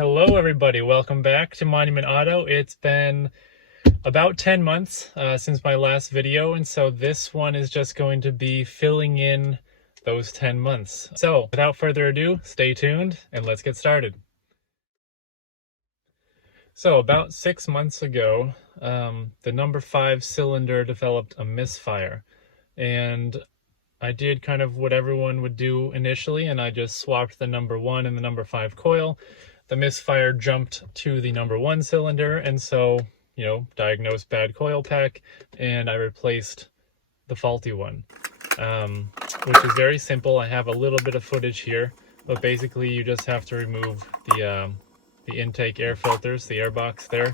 Hello everybody, welcome back to Monument Auto. It's been about 10 months since my last video, and so this one is just going to be filling in those 10 months. So without further ado, stay tuned and let's get started. So about 6 months ago, the number 5 cylinder developed a misfire, and I did kind of what everyone would do initially, and I just swapped the number 1 and the number 5 coil. The misfire jumped to the number 1 cylinder, and so, diagnosed bad coil pack, and I replaced the faulty one, which is very simple. I have a little bit of footage here, but basically you just have to remove the intake air filters, the air box there,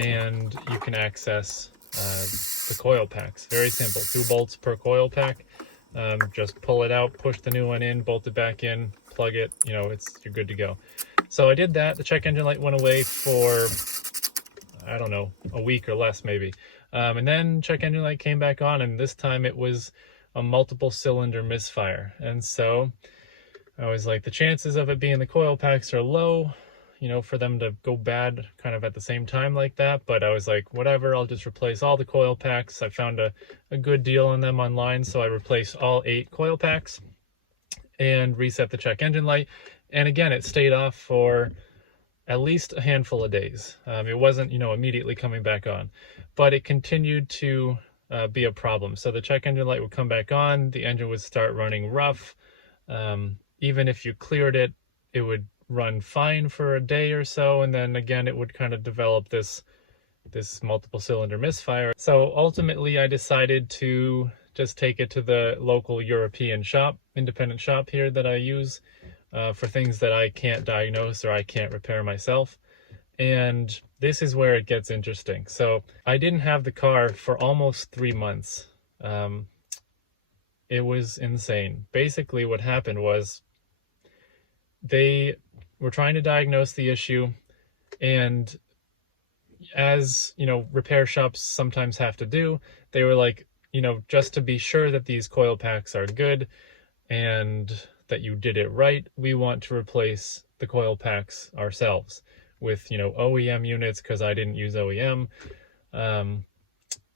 and you can access the coil packs. Very simple, 2 bolts per coil pack. Just pull it out, push the new one in, bolt it back in, plug it, you're good to go. So I did that. The check engine light went away for, I don't know, a week or less maybe. And then check engine light came back on, and this time it was a multiple cylinder misfire. And so I was like, the chances of it being the coil packs are low, for them to go bad kind of at the same time like that. But I was like, whatever, I'll just replace all the coil packs. I found a good deal on them online, so I replaced all 8 coil packs and reset the check engine light. And again, it stayed off for at least a handful of days. It wasn't, immediately coming back on, but it continued to be a problem. So the check engine light would come back on, the engine would start running rough. Even if you cleared it, it would run fine for a day or so, and then again it would kind of develop this multiple cylinder misfire. So ultimately I decided to just take it to the local European shop, independent shop here that I use for things that I can't diagnose or I can't repair myself. And this is where it gets interesting. So I didn't have the car for almost 3 months. It was insane. Basically what happened was they were trying to diagnose the issue, and as repair shops sometimes have to do, they were like, just to be sure that these coil packs are good and that you did it right, we want to replace the coil packs ourselves with OEM units, because I didn't use OEM. And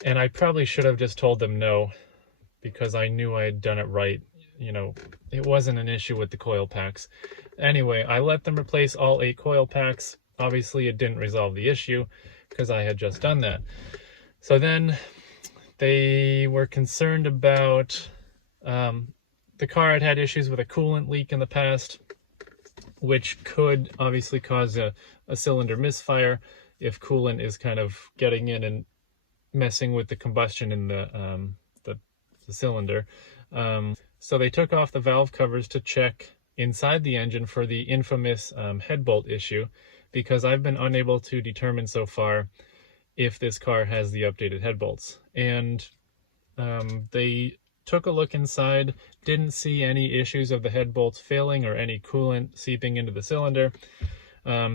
I probably should have just told them no, because I knew I had done it right. It wasn't an issue with the coil packs. Anyway, I let them replace all 8 coil packs. Obviously it didn't resolve the issue because I had just done that. So then they were concerned about the car had issues with a coolant leak in the past, which could obviously cause a cylinder misfire if coolant is kind of getting in and messing with the combustion in the cylinder. So they took off the valve covers to check inside the engine for the infamous head bolt issue, because I've been unable to determine so far if this car has the updated head bolts. And they took a look inside, didn't see any issues of the head bolts failing or any coolant seeping into the cylinder.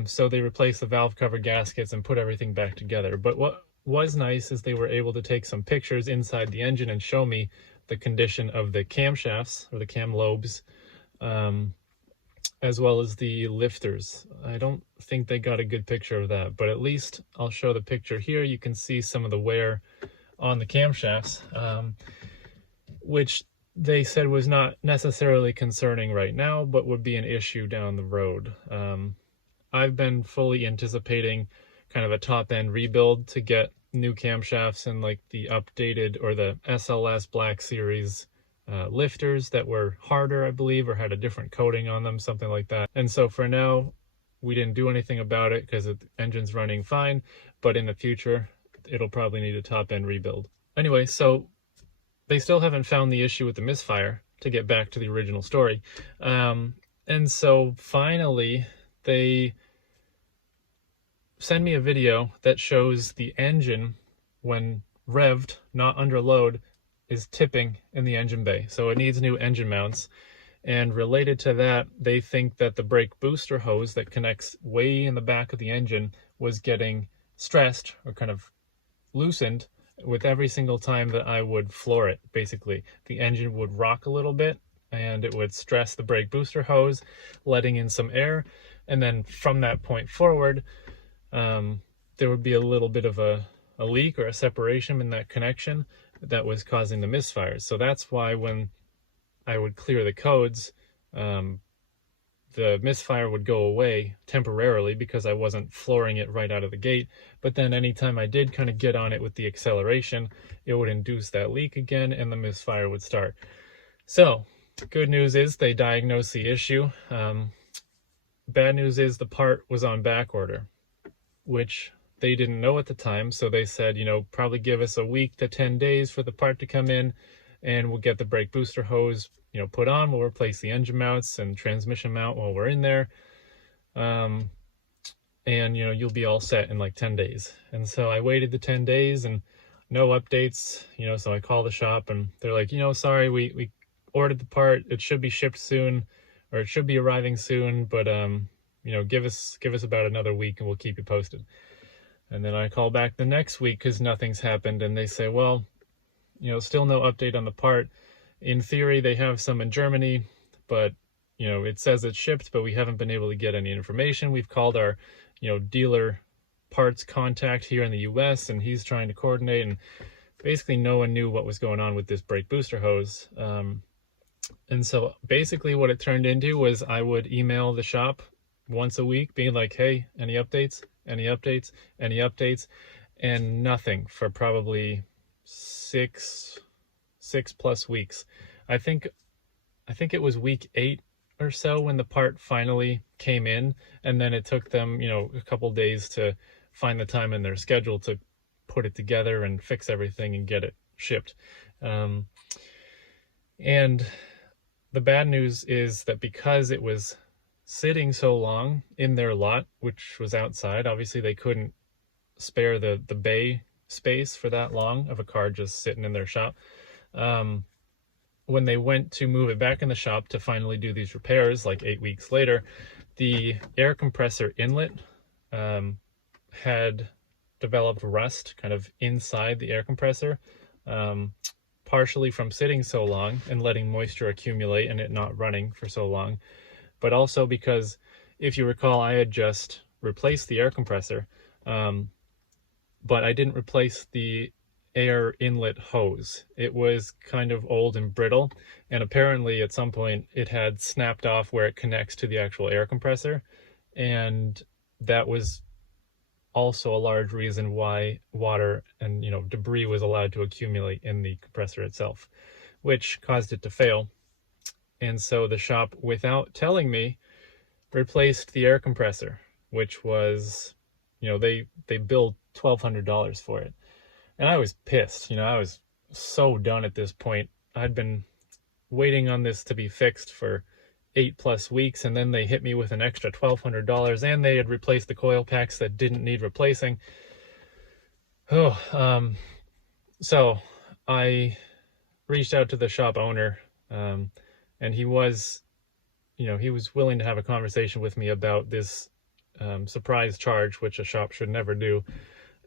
So they replaced the valve cover gaskets and put everything back together. But what was nice is they were able to take some pictures inside the engine and show me the condition of the camshafts, or the cam lobes, as well as the lifters. I don't think they got a good picture of that, but at least I'll show the picture here. You can see some of the wear on the camshafts, which they said was not necessarily concerning right now, but would be an issue down the road. I've been fully anticipating kind of a top-end rebuild to get new camshafts and like the updated, or the SLS Black Series lifters that were harder, I believe, or had a different coating on them, something like that. And so for now, we didn't do anything about it because the engine's running fine, but in the future, it'll probably need a top-end rebuild. Anyway, so they still haven't found the issue with the misfire, to get back to the original story. And so finally, they send me a video that shows the engine, when revved, not under load, is tipping in the engine bay. So it needs new engine mounts. And related to that, they think that the brake booster hose that connects way in the back of the engine was getting stressed, or kind of loosened, with every single time that I would floor it. Basically, the engine would rock a little bit and it would stress the brake booster hose, letting in some air. And then from that point forward, there would be a little bit of a leak or a separation in that connection that was causing the misfires. So that's why when I would clear the codes, the misfire would go away temporarily because I wasn't flooring it right out of the gate. But then anytime I did kind of get on it with the acceleration, it would induce that leak again and the misfire would start. So good news is they diagnosed the issue. Bad news is the part was on back order, which they didn't know at the time. So they said, probably give us a week to 10 days for the part to come in, and we'll get the brake booster hose, put on. We'll replace the engine mounts and transmission mount while we're in there. And, you'll be all set in like 10 days. And so I waited the 10 days and no updates, so I called the shop and they're like, sorry, we ordered the part. It should be shipped soon, or it should be arriving soon, but, give us about another week and we'll keep you posted. And then I call back the next week because nothing's happened. And they say, well, still no update on the part. In theory, they have some in Germany, but, it says it's shipped, but we haven't been able to get any information. We've called our, dealer parts contact here in the US, and he's trying to coordinate, and basically no one knew what was going on with this brake booster hose. And so basically what it turned into was I would email the shop once a week being like, hey, any updates, any updates, any updates, and nothing for probably six plus weeks. I think it was week 8 or so when the part finally came in, and then it took them, a couple days to find the time in their schedule to put it together and fix everything and get it shipped. And the bad news is that because it was sitting so long in their lot, which was outside, obviously they couldn't spare the bay space for that long of a car just sitting in their shop. When they went to move it back in the shop to finally do these repairs, like 8 weeks later, the air compressor inlet had developed rust kind of inside the air compressor, partially from sitting so long and letting moisture accumulate and it not running for so long, but also because, if you recall, I had just replaced the air compressor, but I didn't replace the air inlet hose. It was kind of old and brittle, and apparently at some point it had snapped off where it connects to the actual air compressor, and that was also a large reason why water and debris was allowed to accumulate in the compressor itself, which caused it to fail. And so the shop, without telling me, replaced the air compressor, which was, they billed $1,200 for it. And I was pissed. I was so done at this point. I'd been waiting on this to be fixed for 8+ weeks, and then they hit me with an extra $1,200, and they had replaced the coil packs that didn't need replacing. So I reached out to the shop owner, and he was willing to have a conversation with me about this surprise charge, which a shop should never do,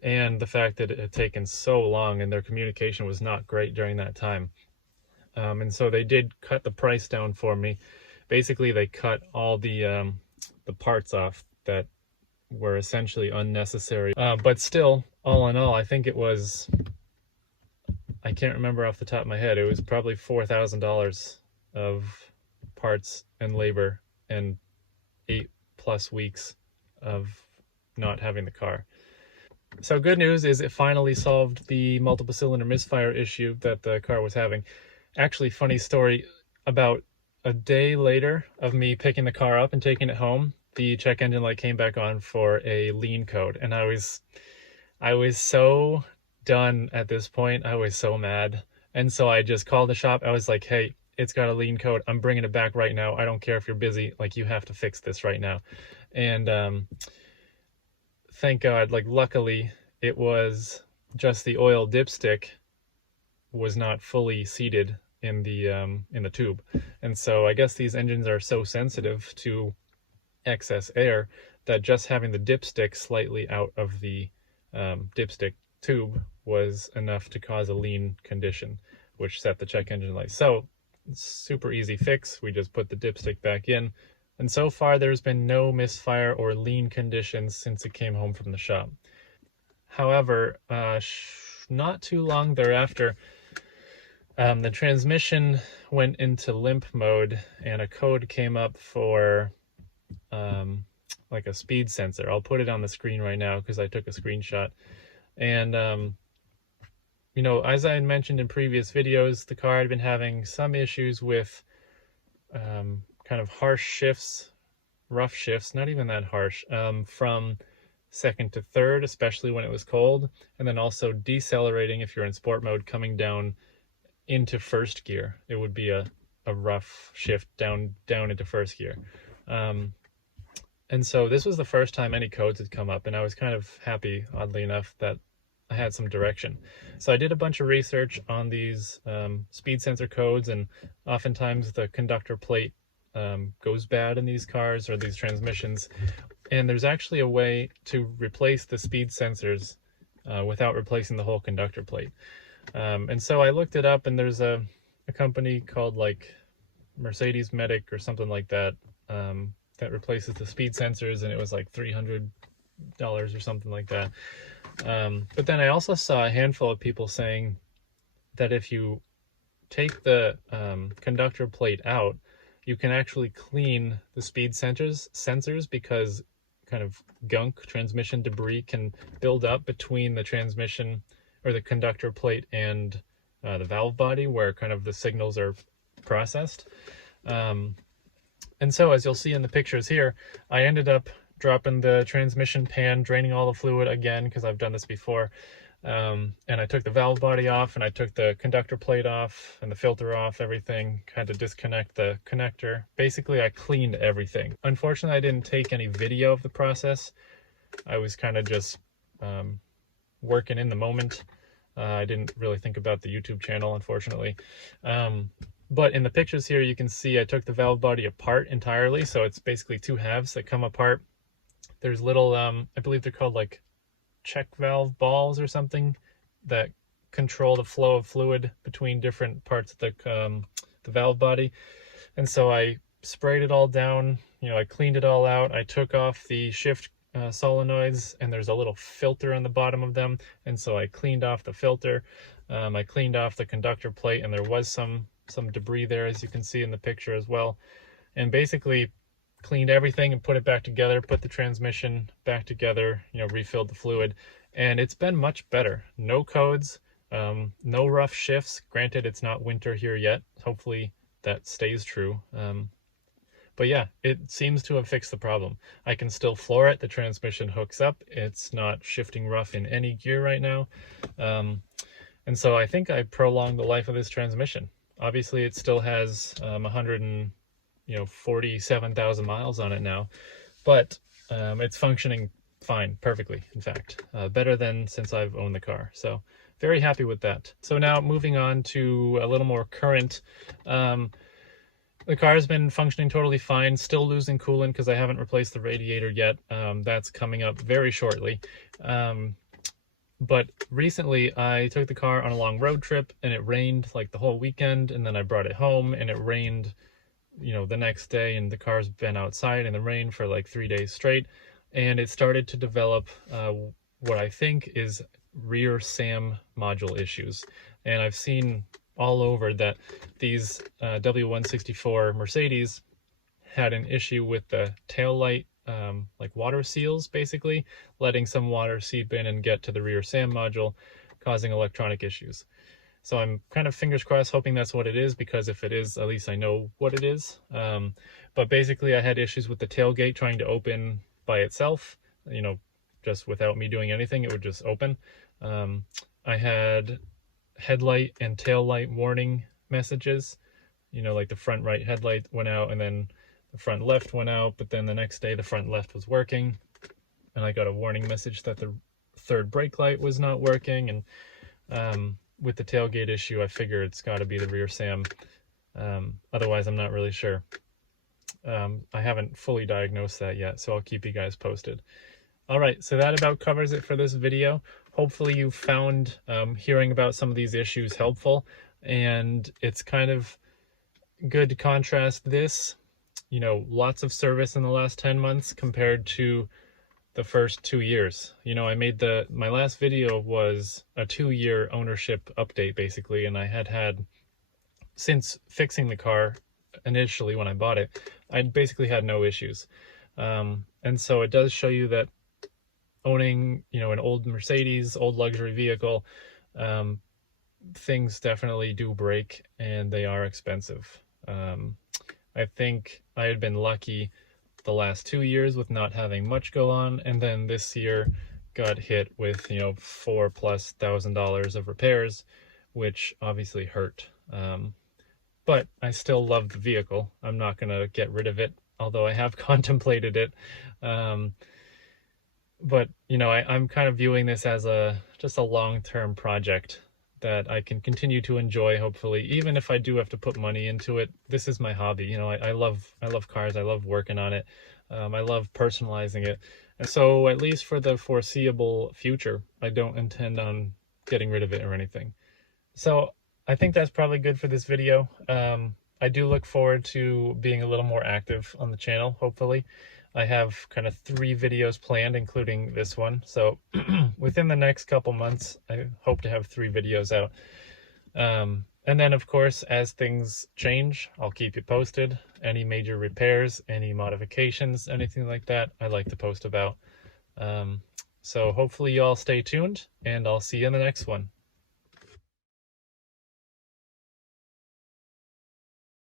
and the fact that it had taken so long and their communication was not great during that time. And so they did cut the price down for me. Basically, they cut all the parts off that were essentially unnecessary. But still, all in all, I think it was, I can't remember off the top of my head, it was probably $4,000 of parts and labor and 8+ weeks of not having the car. So good news is it finally solved the multiple cylinder misfire issue that the car was having. Actually, funny story, about a day later of me picking the car up and taking it home, the check engine light came back on for a lean code, and I was so done at this point. I was so mad. And so I just called the shop. I was like, hey, it's got a lean code. I'm bringing it back right now. I don't care if you're busy. Like, you have to fix this right now. And thank God, like, luckily it was just the oil dipstick was not fully seated in the tube. And so I guess these engines are so sensitive to excess air that just having the dipstick slightly out of the dipstick tube was enough to cause a lean condition, which set the check engine light. So super easy fix. We just put the dipstick back in, And so far there's been no misfire or lean conditions since it came home from the shop. However, not too long thereafter, the transmission went into limp mode and a code came up for like a speed sensor. I'll put it on the screen right now because I took a screenshot. And you know, as I had mentioned in previous videos, the car had been having some issues with kind of harsh shifts, rough shifts, not even that harsh, from second to third, especially when it was cold, and then also decelerating if you're in sport mode, coming down into first gear. It would be a rough shift down into first gear. And so this was the first time any codes had come up, and I was kind of happy, oddly enough, that I had some direction. So I did a bunch of research on these speed sensor codes, and oftentimes the conductor plate goes bad in these cars or these transmissions. And there's actually a way to replace the speed sensors without replacing the whole conductor plate. And so I looked it up, and there's a company called like Mercedes Medic or something like that that replaces the speed sensors, and it was like $300 or something like that. But then I also saw a handful of people saying that if you take the conductor plate out, you can actually clean the speed sensors because kind of gunk, transmission debris can build up between the transmission or the conductor plate and the valve body where kind of the signals are processed. And so as you'll see in the pictures here, I ended up dropping the transmission pan, draining all the fluid again, because I've done this before. And I took the valve body off, and I took the conductor plate off and the filter off, everything, had to disconnect the connector. Basically, I cleaned everything. Unfortunately, I didn't take any video of the process. I was kind of just working in the moment. I didn't really think about the YouTube channel, unfortunately. But in the pictures here, you can see I took the valve body apart entirely. So it's basically two halves that come apart. There's little, I believe they're called like check valve balls or something that control the flow of fluid between different parts of the valve body. And so I sprayed it all down, you know, I cleaned it all out. I took off the shift solenoids, and there's a little filter on the bottom of them. And so I cleaned off the filter. I cleaned off the conductor plate, and there was some debris there, as you can see in the picture as well. And basically cleaned everything and put it back together, put the transmission back together, you know, refilled the fluid, and it's been much better. No codes, no rough shifts. Granted, it's not winter here yet. Hopefully that stays true. But yeah, it seems to have fixed the problem. I can still floor it. The transmission hooks up. It's not shifting rough in any gear right now. And so I think I prolonged the life of this transmission. Obviously, it still has 147,000 miles on it now, but it's functioning fine, perfectly, in fact. Better than since I've owned the car. So very happy with that. So now moving on to a little more current. The car has been functioning totally fine, still losing coolant because I haven't replaced the radiator yet. That's coming up very shortly. But recently I took the car on a long road trip, and it rained like the whole weekend, and then I brought it home and it rained, you know, the next day, and the car's been outside in the rain for like 3 days straight, and it started to develop what I think is rear SAM module issues. And I've seen all over that these W164 Mercedes had an issue with the tail light, like water seals, basically letting some water seep in and get to the rear SAM module, causing electronic issues. So I'm kind of fingers crossed hoping that's what it is, because if it is, at least I know what it is. But basically I had issues with the tailgate trying to open by itself, you know, just without me doing anything, it would just open. I had headlight and tail light warning messages, you know, like the front right headlight went out and then the front left went out, but then the next day the front left was working, and I got a warning message that the third brake light was not working. And with the tailgate issue, I figure it's got to be the rear SAM. Otherwise I'm not really sure. I haven't fully diagnosed that yet, so I'll keep you guys posted. All right, so that about covers it for this video. Hopefully you found hearing about some of these issues helpful, and it's kind of good to contrast this you know, lots of service in the last 10 months compared to the first 2 years. You know, I made my last video was a 2-year ownership update basically, and I had since fixing the car initially when I bought it, I basically had no issues. And so it does show you that owning, you know, an old Mercedes, old luxury vehicle, things definitely do break and they are expensive. I think I had been lucky the last 2 years with not having much go on, and then this year got hit with, you know, $4,000+ of repairs, which obviously hurt. But I still love the vehicle. I'm not going to get rid of it, although I have contemplated it. But, you know, I'm kind of viewing this as just a long-term project that I can continue to enjoy, hopefully, even if I do have to put money into it. This is my hobby. You know, I love cars. I love working on it. I love personalizing it. And so at least for the foreseeable future, I don't intend on getting rid of it or anything. So I think that's probably good for this video. I do look forward to being a little more active on the channel, hopefully. I have kind of 3 videos planned, including this one. So within the next couple months, I hope to have 3 videos out. And then, of course, as things change, I'll keep you posted. Any major repairs, any modifications, anything like that, I like to post about. So hopefully you all stay tuned, and I'll see you in the next one.